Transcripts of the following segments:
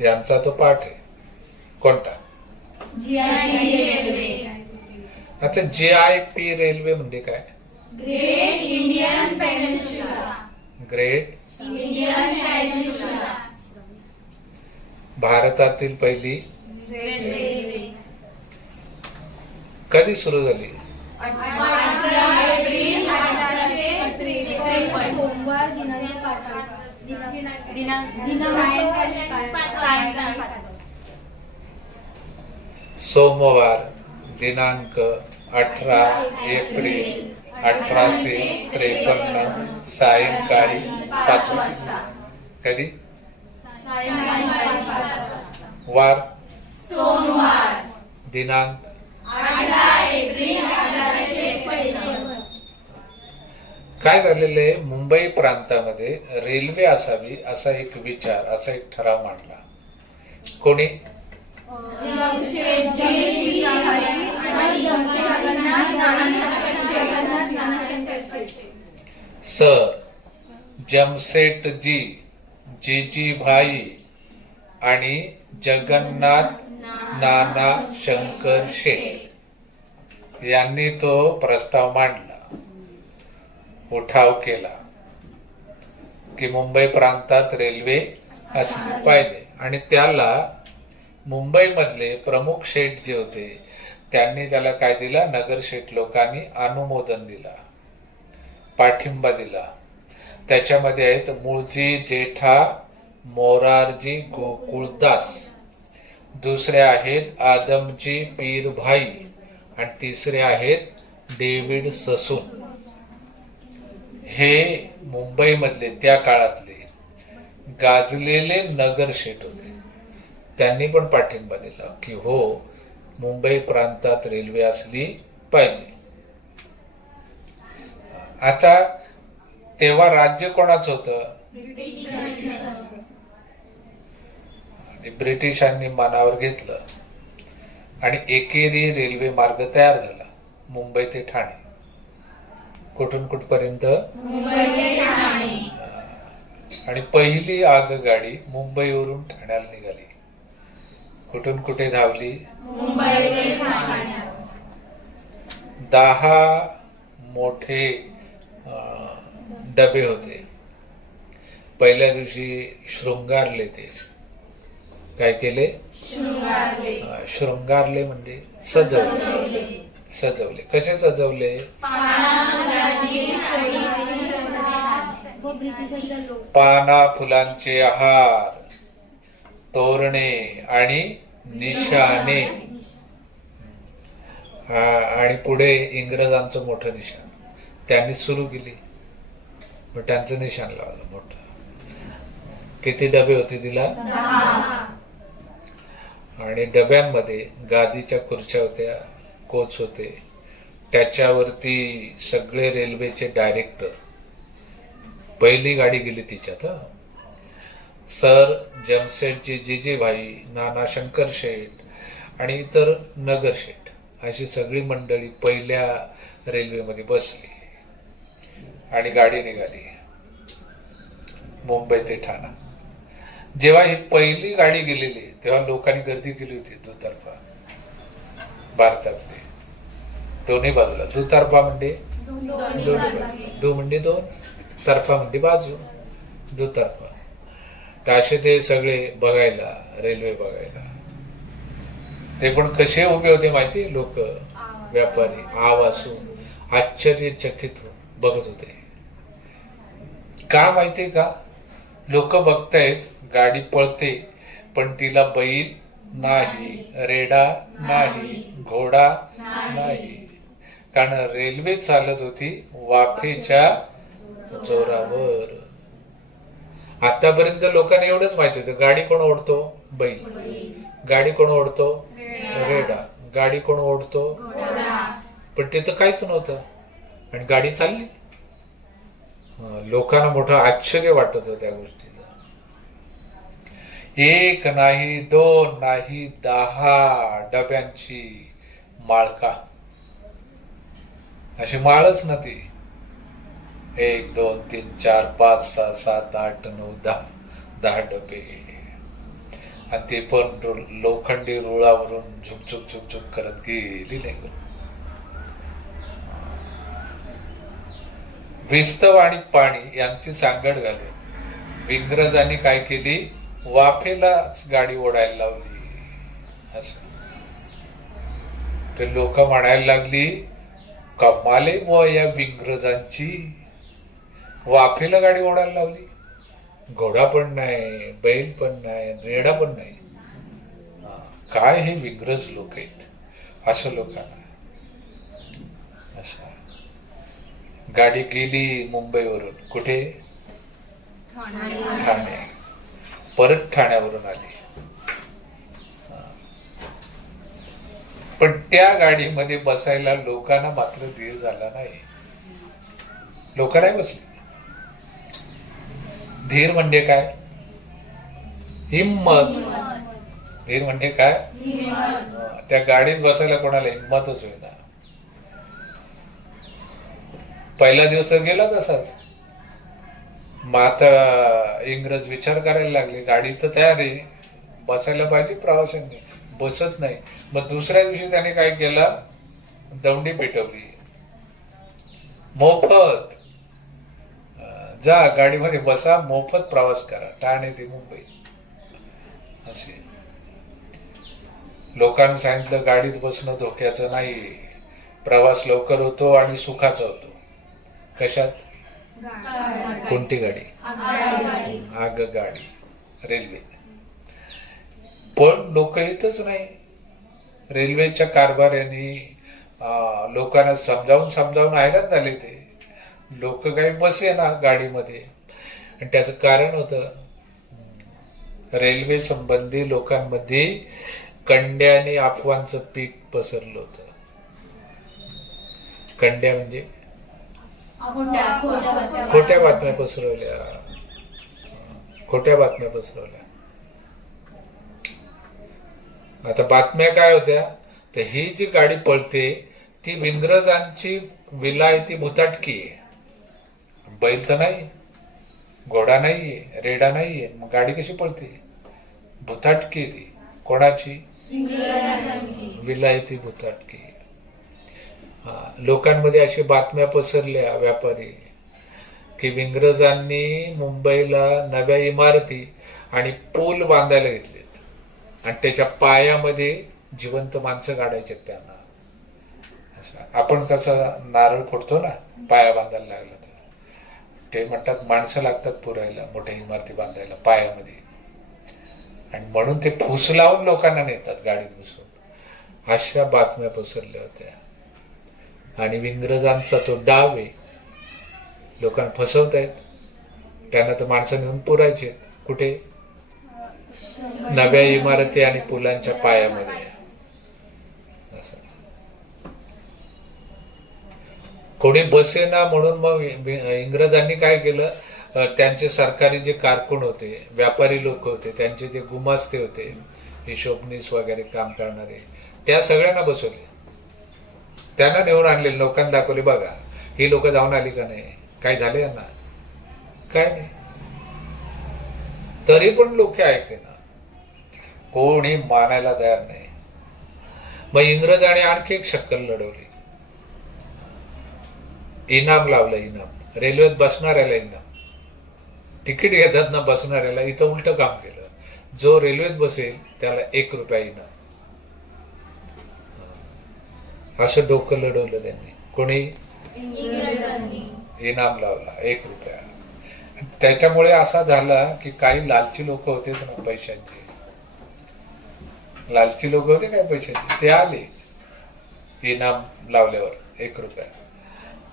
यांचा तो पाठ आहे. कोणता? आता जे आय पी रेल्वे म्हणजे काय? Great Indian peninsula great Indian peninsula भारतातील पहिली रेल्वे कधी सुरू झाली? सोमवार दिनांक पाच वाजता. दिनांक दिनांक दिनांक सायंकाळी पाच. सोमवार दिनांक अठरा एप्रिल अठराशे त्रेपन्न सायंकाळी पाच कधी. वार? सोमवार. दिनांक अठरा एप्रिल अठराशे त्रेपन्न काय झालेलं आहे? मुंबई प्रांतामध्ये रेल्वे असावी असा एक विचार असा एक ठराव मांडला. कोणी? सर जमसेटजी जीजी भाई आणि जगन्नाथ नाना शंकर शेठ यांनी तो प्रस्ताव मांडला. उठाव केला की मुंबई प्रांतात रेल्वे असली पाहिजे. आणि त्याला मुंबईमधले प्रमुख शेठ जे होते त्यांनी त्याला काय दिला? नगर शेठ लोकांनी अनुमोदन दिला पाठिंबा दिला. त्याच्यामध्ये आहेत मुळजी जेठा मोरारजी गोकुळदास दुसरे आहेत आदमजी पीरभाई. आणि तिसरे आहेत डेव्हिड ससून. हे मुंबईमधले त्या काळातले गाजलेले नगरशेठ होते. त्यांनी पण पाठिंबा दिला की हो मुंबई प्रांतात रेल्वे असली पाहिजे. आता तेव्हा राज्य कोणाचं होतं? आणि ब्रिटिशांनी मनावर घेतलं. आणि एकेरी रेल्वे मार्ग तयार झाला मुंबई ते ठाणे. कुठून कुठपर्यंत आणि पहिली आगगाडी मुंबईवरून ठाण्याला निघाली. कुठून कुठे धावली दहा मोठे डबे होते. पहिल्या दिवशी शृंगारले ते. काय केले? शृंगारले. म्हणजे सजवले. सजवले. कसे सजवले? पाना फुलांचे हार तोरणे आणि निशाणे. हा, आणि पुढे इंग्रजांचं मोठं निशाण. त्यांनी सुरू केली. मग त्यांचं निशाण लावलं मोठं. किती डबे होते तिला? आणि डब्यांमध्ये गादीच्या खुर्च्या होत्या. कोच होते. त्याच्यावरती सगळे रेल्वेचे डायरेक्टर. पहिली गाडी गेली तिच्यात सर जमशेटजी जिजीभाई नाना शंकर शेठ आणि इतर नगर शेठ अशी सगळी मंडळी पहिल्या रेल्वेमध्ये बसली आणि गाडी निघाली. मुंबई ते ठाणा. जेव्हा ही पहिली गाडी गेलेली तेव्हा लोकांनी गर्दी केली होती दुतर्फा भारतातली दोन्ही बाजूला. दुतर्फा म्हणजे? दो म्हणजे दोन तर्फा म्हणजे बाजू. दुतर्फा तर असे ते सगळे बघायला रेल्वे बघायला. ते पण कसे उभे होते माहिती लोक व्यापारी आव असून आश्चर्यचकित बघत होते. का माहितीये का? लोक बघतायत गाडी पळते पण तिला बैल नाही रेडा नाही घोडा नाही. कारण रेल्वे चालत होती वाफेच्या जोरावर. आतापर्यंत लोकांना एवढंच माहिती होतं गाडी कोण ओढतो? बैल. गाडी कोण ओढतो? रेडा. गाडी कोण ओढतो? पण ते तर काहीच नव्हतं. आणि गाडी चालली. लोकांना मोठं आश्चर्य वाटत होतं त्या गोष्टीचं. एक नाही दोन नाही दहा डब्यांची माळका. अशी माळच ना ती. एक दोन तीन चार पाच सहा सात आठ नऊ दहा दहा डबे. आणि ते पण लोखंडी रुळावरून झुकझुक झुकझुक करत गेली नाही विस्तव आणि पाणी यांची सांगड घालून इंग्रजांनी काय केली? वाफेलाच गाडी ओढायला लावली. असं. ते लोक म्हणायला लागली कमाले व या इंग्रजांची वाफेला गाडी ओढायला लावली. घोडा पण नाही बैल पण नाही रेडा पण नाही. काय हे विग्रज लोक आहेत? असं लोकांना. असं. गाडी गेली मुंबईवरून. कुठे? ठाणे. परत ठाण्यावरून आली. पण त्या गाडीमध्ये बसायला लोकांना मात्र धीर झाला नाही. लोक नाही बसली. धीर म्हणजे काय? हिम्मत. धीर म्हणजे काय? त्या गाडीत बसायला कोणाला हिंमतच होईना. पहिला दिवस तर गेला तसाच. मग आता इंग्रज विचार करायला लागले गाडी तर तयार आहे. बसायला पाहिजे प्रवाशांनी. बसत नाही. मग दुसऱ्या दिवशी त्याने काय केलं? दौंडी पेटवली. मोफत. जा गाडीमध्ये बसा मोफत प्रवास करा. ठाणे ते मुंबई. असे लोकांनी सांगितलं गाडीत बसणं धोक्याचं नाही प्रवास लवकर होतो आणि सुखाचा होतो. कशात? कोणती गाडी? आग गाडी रेल्वे. पण लोक येतच नाही. रेल्वेच्या कारभाऱ्यांनी अं, लोकांना समजावून समजावून हैराण झाले ते. लोक काही बसे ना गाडीमध्ये. आणि त्याचं कारण होतं रेल्वे संबंधी लोकांमध्ये कंड्या आणि अफवांचं पीक पसरलं होतं. कंड्या म्हणजे? खोट्या बातम्या पसरवल्या. खोट्या बातम्या पसरवल्या. आता बातम्या काय होत्या? तर ही जी गाडी पळते ती इंग्रजांची विलायती भुताटकी आहे. बैल तर नाही घोडा नाहीये रेडा नाहीये मग गाडी कशी पळते? भुताटकी ती. कोणाची? विलायती भुताटकी. हा, लोकांमध्ये अशी बातम्या पसरल्या व्यापारी की इंग्रजांनी मुंबईला नव्या इमारती आणि पूल बांधायला घेतलेत आणि त्याच्या पायामध्ये जिवंत माणसं काढायचे त्यांना. असं. आपण कसं नारळ फोडतो ना पाया बांधायला लागला तर. ते म्हणतात माणसं लागतात पुरायला मोठ्या इमारती बांधायला पायामध्ये. आणि म्हणून ते फुस लावून लोकांना नेतात गाडीत बसून. अशा बातम्या पसरल्या होत्या. आणि इंग्रजांचा तो डाव आहे. लोकांना फसवतायत. त्यांना तर माणसं नेऊन पुरायचे कुठे? नव्या इमारती आणि पुलांच्या पायामध्ये. कोणी बसेना म्हणून मग इंग्रजांनी काय केलं? त्यांचे सरकारी जे कारकून होते व्यापारी लोक होते त्यांचे जे गुमास्ते होते हिशोबनीस वगैरे काम करणारे त्या सगळ्यांना बसवले. त्यांना नेऊन आणले लोकांना दाखवले बघा ही लोक जाऊन आली का नाही? काय झाले यांना? काय नाही. तरी पण लोक ऐकले ना. कोणी मानायला तयार नाही. मग इंग्रजांनी आणखी एक शक्कल लढवली. इनाम लावलं इनाम. रेल्वेत बसणाऱ्याला इनाम. तिकीट घेतात ना बसणाऱ्याला इथं उलट काम केलं. जो रेल्वेत बसेल त्याला एक रुपया इनाम. असं डोकं लढवलं त्यांनी. कोणी? इनाम लावला एक रुपया. त्याच्यामुळे असा झाला की काही लालची लोक होतेच ना पैशांचे. लालची लोक होते काय पैशाचे? ते आले. इनाम लावल्यावर एक रुपया.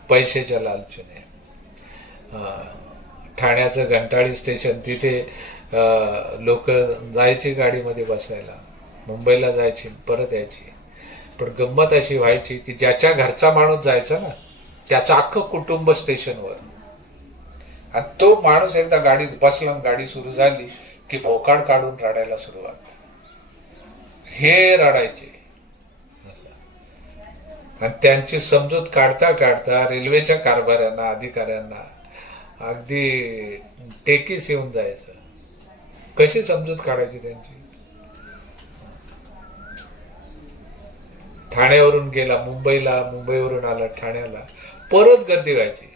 पैशाच्या लालचीने. ठाण्याचं घंटाळी स्टेशन तिथे लोक जायची गाडीमध्ये बसायला. मुंबईला जायची परत यायची. पण गंमत अशी व्हायची की ज्याच्या घरचा माणूस जायचा ना त्याचं अख्खं कुटुंब स्टेशनवर. आणि तो माणूस एकदा गाडीत बसला गाडी सुरू झाली की भोकाड काढून रडायला सुरुवात. हे रडायचे. आणि त्यांची समजूत काढता काढता रेल्वेच्या कारभाऱ्यांना अधिकाऱ्यांना अगदी टेकीस येऊन जायचं. कशी समजूत काढायची त्यांची? ठाण्यावरून गेला मुंबईला मुंबईवरून आला ठाण्याला. परत गर्दी व्हायची.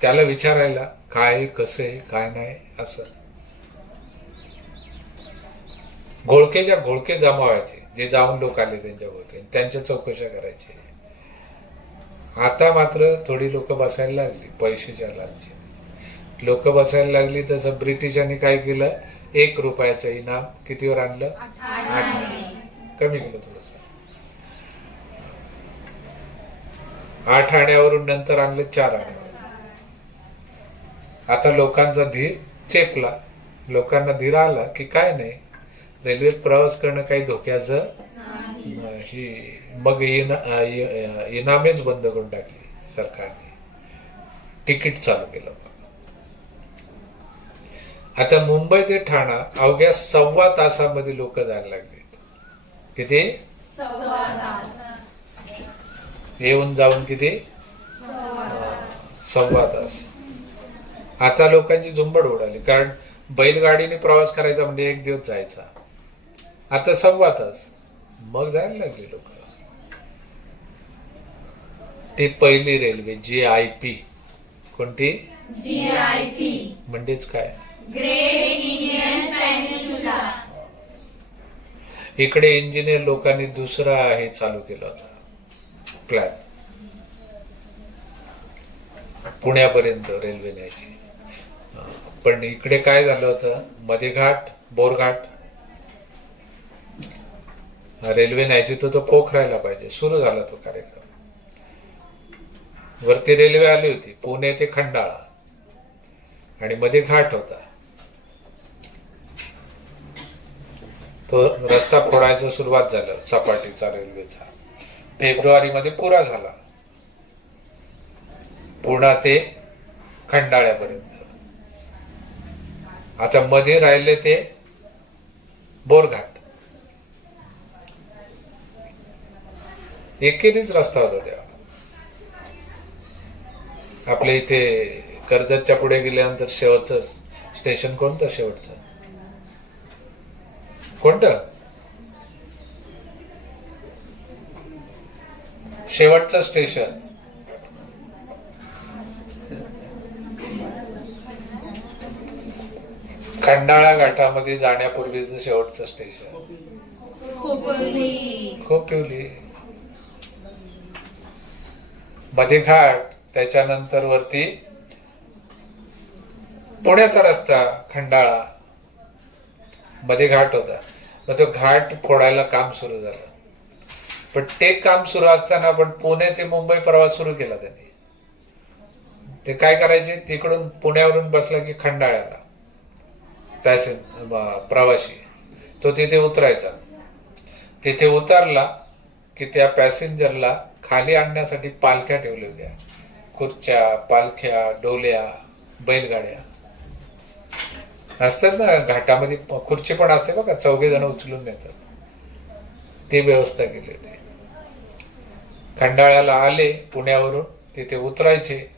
त्याला विचारायला काय कसे काय नाही? असं. घोळकेच्या घोळके जमा व्हायचे जे जाऊन लोक आले त्यांच्या घोळके त्यांच्या चौकशा करायचे. आता मात्र थोडी लोक बसायला लागली पैशाच्या लालची. लोक बसायला लागली तसं ब्रिटिशांनी काय केलं? एक रुपयाचं इनाम कितीवर आणलं? कमी केलं थोडस. आठ आण्यावरून नंतर आणलं चार आण्यावर आता लोकांचा धीर चेपला. लोकांना धीर आला की काय नाही? रेल्वेत प्रवास करणं काही धोक्याचं ही मग इनामेच बंद करून टाकली सरकारने. तिकीट चालू केलं आता मुंबई ते ठाणा अवघ्या सव्वा तासामध्ये लोक जायला लागलेत किती? येऊन जाऊन किती? सव्वा तास. आता लोकांची झुंबड उडाली कारण बैलगाडीने प्रवास करायचा म्हणजे एक दिवस जायचा. आता सव्वा तास मग जायला लागली लोक. ती पहिली रेल्वे जी आय पी कोणती? जी आय पी म्हणजेच काय? ग्रेट इंडियन पेनिन्सुला इकडे इंजिनियर लोकांनी दुसरा हे चालू केला होता. प्लॅन पुण्यापर्यंत रेल्वे न्यायची. पण इकडे काय झालं होतं? मध्ये घाट बोरघाट रेल्वे नाही तिथं तो पोखरायला पाहिजे. सुरू झाला तो कार्यक्रम. वरती रेल्वे आली होती पुणे ते खंडाळा. आणि मध्ये घाट होता. तो रस्ता फोडायचा सुरुवात झालं सपाटीचा रेल्वेचा. फेब्रुवारी मध्ये पुरा झाला. पुणा ते खंडाळ्यापर्यंत. आता मध्ये राहिले ते बोरघाट. एकेरीच रस्ता होता तेव्हा. आपल्या इथे कर्जतच्या पुढे गेल्यानंतर शेवटचं स्टेशन कोणतं शेवटचं? कोणतं? शेवटचं स्टेशन. खंडाळा घाटामध्ये जाण्यापूर्वीचं शेवटचं स्टेशन. खोपोली. खूप मध्ये घाट त्याच्यानंतर वरती पुण्याचा रस्ता खंडाळा. मध्ये घाट होता. मग तो घाट फोडायला काम सुरू झालं. पण ते काम सुरू असताना पण पुणे ते मुंबई प्रवास सुरू केला त्यांनी. ते काय करायचे? तिकडून पुण्यावरून बसला की खंडाळ्याला. पॅसेंजर प्रवासी तो तिथे उतरायचा. तिथे उतरला की त्या पॅसेंजरला खाली आणण्यासाठी पालख्या ठेवल्या होत्या. खुर्च्या पालख्या डोल्या बैलगाड्या. असतात ना घाटामध्ये खुर्ची पण असते बघा चौघे जण उचलून नेतात. ती व्यवस्था केली होती. खंडाळ्याला आले पुण्यावरून तिथे उतरायचे.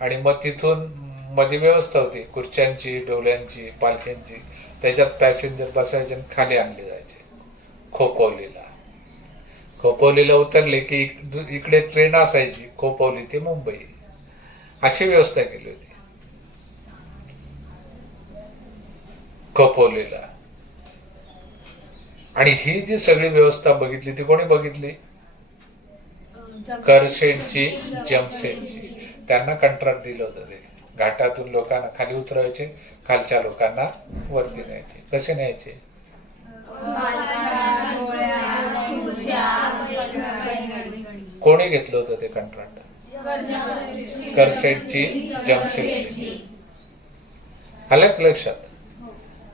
आणि मग तिथून मध्ये व्यवस्था होती खुर्च्यांची डोल्यांची पालख्यांची. त्याच्यात पॅसेंजर बसायचे आणि खाली आणले जायचे. खोपोलीला खोपोलीला उतरले की इकडे ट्रेन असायची खोपोली ते मुंबई. अशी व्यवस्था केली होती. खोपोलीला. आणि ही जी सगळी व्यवस्था बघितली ती कोणी बघितली? करशेडची जमसेडची त्यांना कंत्राट दिलं होतं ते. घाटातून लोकांना खाली उतरवायचे खालच्या लोकांना वरती न्यायचे. कसे न्यायचे? कोणी घेतलं होतं ते कंत्राट करसेटची जमसेटची आलं लक्षात?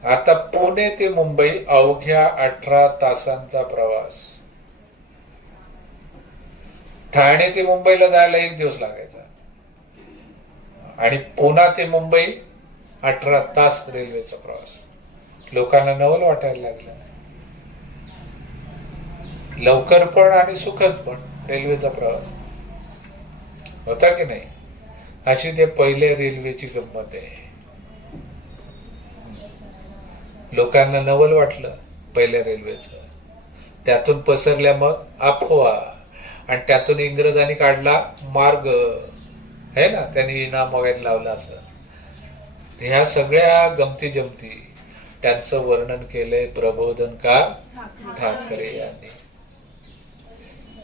आता पुणे ते मुंबई अवघ्या अठरा तासांचा प्रवास. ठाणे ते मुंबईला जायला एक दिवस लागायचा. आणि पुणा ते मुंबई अठरा तास रेल्वेचा प्रवास. लोकांना नवल वाटायला लागलं. लवकर पण आणि सुखद पण. रेल्वेचा प्रवास. होता की नाही? अशी ते पहिल्या रेल्वेची गंमत आहे. लोकांना नवल वाटलं पहिल्या रेल्वेचं. त्यातून पसरल्या मग अफवा. आणि त्यातून इंग्रजांनी काढला मार्ग. है ना? त्यांनी इनाम वगैरे लावला असं. ह्या सगळ्या गमती जमती त्यांचं वर्णन केलंय प्रबोधनकार ठाकरे यांनी.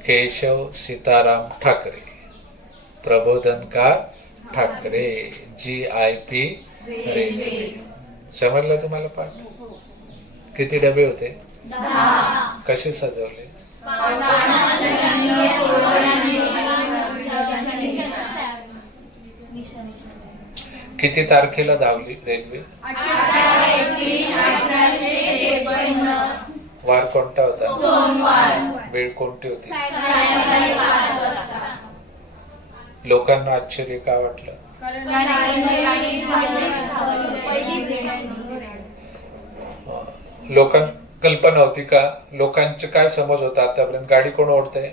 Keshav Sitaram Thackeray Prabodhankar Thackeray G I P railway. समजलं तुम्हाला पाठ? किती डबे होते? कसे सजवले? किती तारखेला धावली रेल्वे? वार कोणता होता? वेळ कोणती होती? लोकांना आश्चर्य का वाटलं? लोकां कल्पना होती का? लोकांचे काय समज होता आतापर्यंत? गाडी कोण ओढतंय?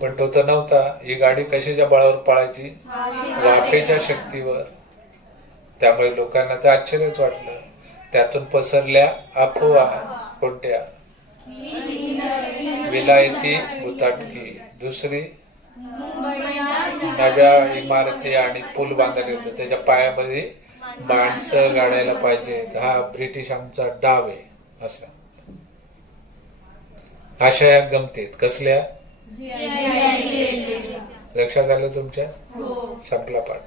पण तो तर नव्हता. ही गाडी कशाच्या बळावर पळायची? वाफेच्या शक्तीवर. त्यामुळे लोकांना ते आश्चर्यच वाटलं. त्यातून पसरल्या अफवा कोणत्या विलायती भूताटकी दुसरी नव्या इमारती आणि पूल बांधले होते. त्याच्या पायामध्ये माणसं गाडायला पाहिजेत हा ब्रिटिशांचा डाव आहे असा. अशा या गमतीत. कसल्या? लक्षात आलं तुमच्या? संपला पाठ.